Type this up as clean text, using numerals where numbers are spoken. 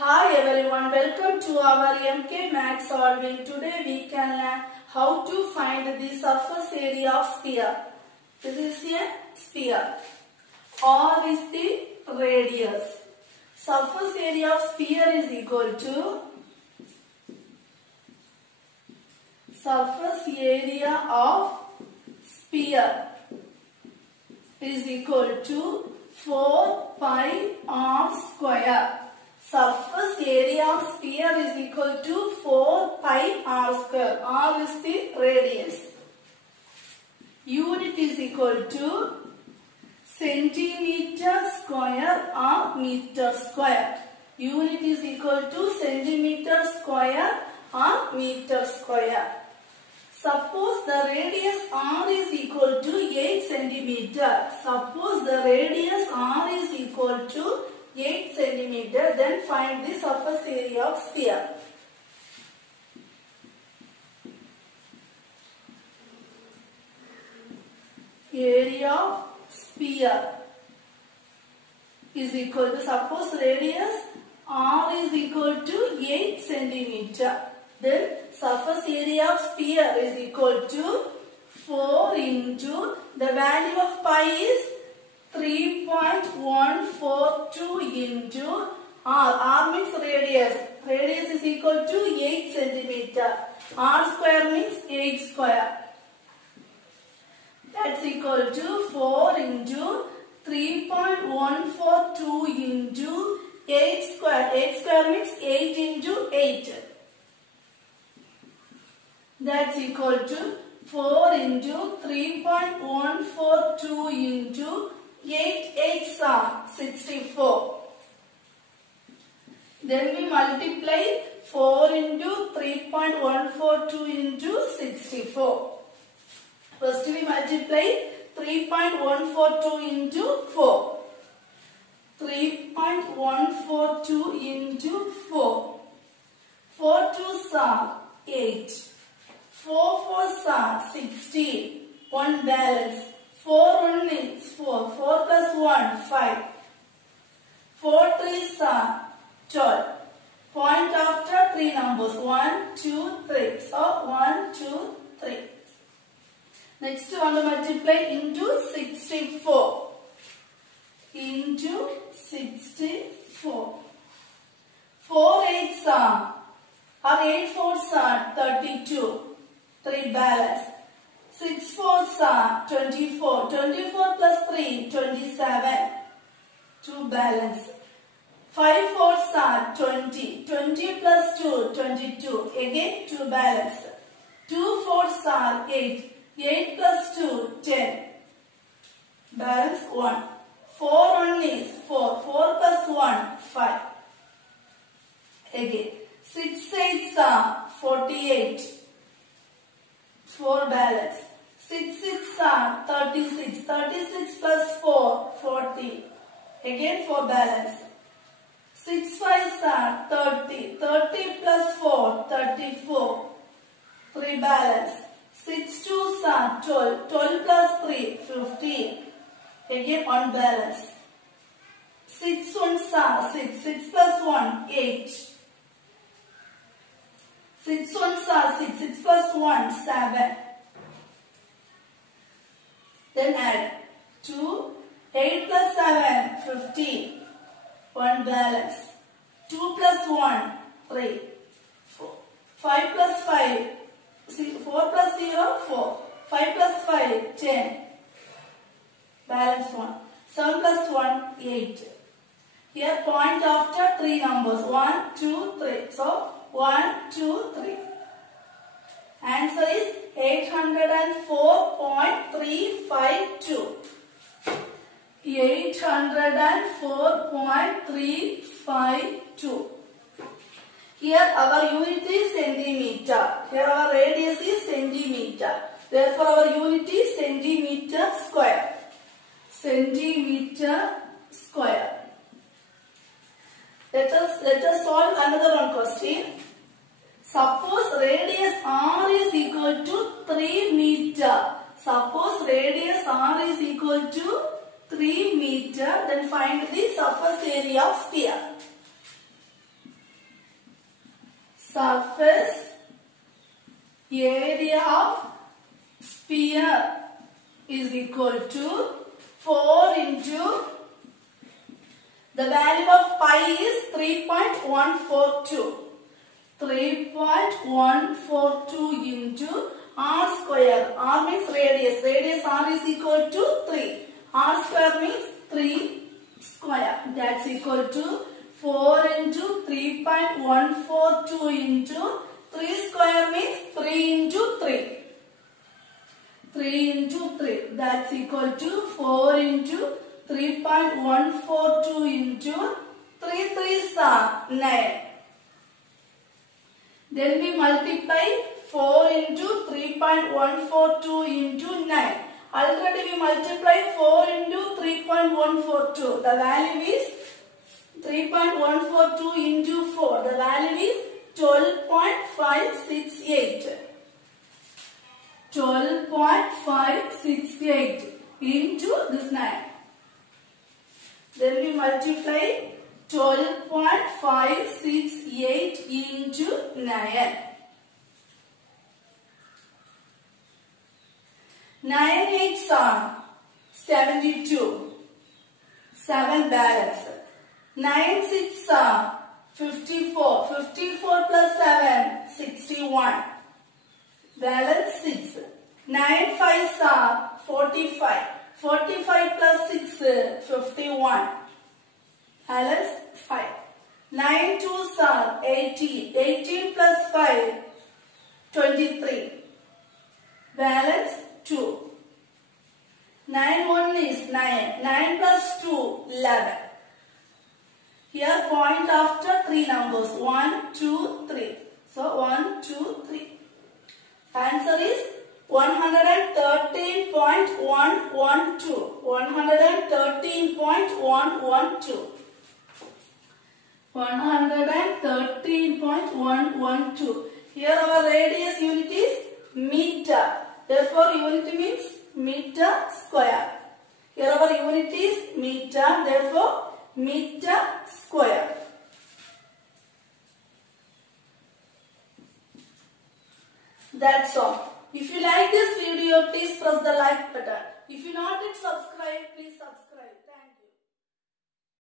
Hi everyone, welcome to our MK Math Solving. Today we can learn how to find the surface area of sphere. This is a sphere. R is the radius. Surface area of sphere is equal to surface area of sphere is equal to 4 pi r square. Surface area of sphere is equal to 4 pi r square. R is the radius. Unit is equal to centimeter square or meter square. Unit is equal to centimeter square or meter square. Suppose the radius r is equal to 8 centimeter. Suppose the radius r is equal to 8 centimeter, then find the surface area of sphere. Area of sphere is equal to, suppose radius r is equal to 8 centimeter. Then surface area of sphere is equal to 4 into the value of pi is 3.142 into r. R means radius. Radius is equal to 8 centimeter. R square means 8 square. That's equal to 4 into 3.142 into 8 square. 8 square means 8 into 8. That's equal to 4 into 3.142 into 8 8s are 64. Then we multiply 4 into 3.142 into 64. First we multiply 3.142 into 4. 3.142 into 4. 4 2s are 8. 4 4s are 16. 1 balance. 4 1 is 4. 4 plus 1, 5. 4 3s are 12. Point after 3 numbers. 1, 2, 3. So 1, 2, 3. Next we want to multiply into 64. Into 64. 4 8s are, or 8 4s are 32. 3 balance. 6 4s are 24. 24 plus 3, 27. 2 balance. 5 4s are 20. 20 plus 2, 22. Again 2 balance. 2 4s are 8. 8 plus 2, 10. Balance 1. 4 1 is 4. 4 plus 1, 5. Again 6 8s are 48. 4 balance. 6 6 are 36. 36 plus 4, 40. Again 4 balance. 6 5s are 30. 30 plus 4, 34. 3 balance. 6 2s are 12. 12 plus 3, 15. Again 1 balance. 6 1s are 6. 6 plus 1, 8. 6 1s are 6. 6 plus 1, 7. Then add 2. 8 plus 7, 15. 1 balance. 2 plus 1, 3. 4. 5 plus 5, 4 plus 0, 4. 5 plus 5, 10. Balance 1. 7 plus 1, 8. Here point after 3 numbers. 1, 2, 3. So 1, 2, 3. Answer is 804.352. 804.352. Here our unit is centimeter. Here our radius is centimeter. Therefore our unit is centimeter square. Centimeter square. Let us solve another one question. Suppose radius r is equal to 3 meter. Suppose radius r is equal to 3 meter. Then find the surface area of sphere. surface area of sphere is equal to 4 into the value of pi is 3.142. 3.142 into r square. R means radius. Radius r is equal to 3. R square means 3 square. That's equal to 4 into 3.142 into 3 square means 3 into 3. 3 into 3. That's equal to 4 into 3.142 into 3 3s are 9. Then we multiply 4 into 3.142 into 9. Already we multiply 4 into 3.142. The value is 3.142 into 4. The value is 12.568. 12.568 into this 9. Then we multiply 12.568 into 9. 9 8s are 72. 7 balance. 9 6s are 54. 54 plus 7, 61. Balance 6. 9 5s are 45. 45 plus 6, 51. Balance 5. 9 2s are 18. 18 plus 5, 23. Balance 2. 9 1 is 9. 9 plus 2, 11. Here point after 3 numbers. 1, 2, 3. So 1, 2, 3. Answer is 113.112. 113.112. 113.112. Here our radius unit is meter. Therefore unit means meter square. Here our unit is meter. Therefore meter square. That's all. If you like this video, please press the like button. If you not yet subscribe,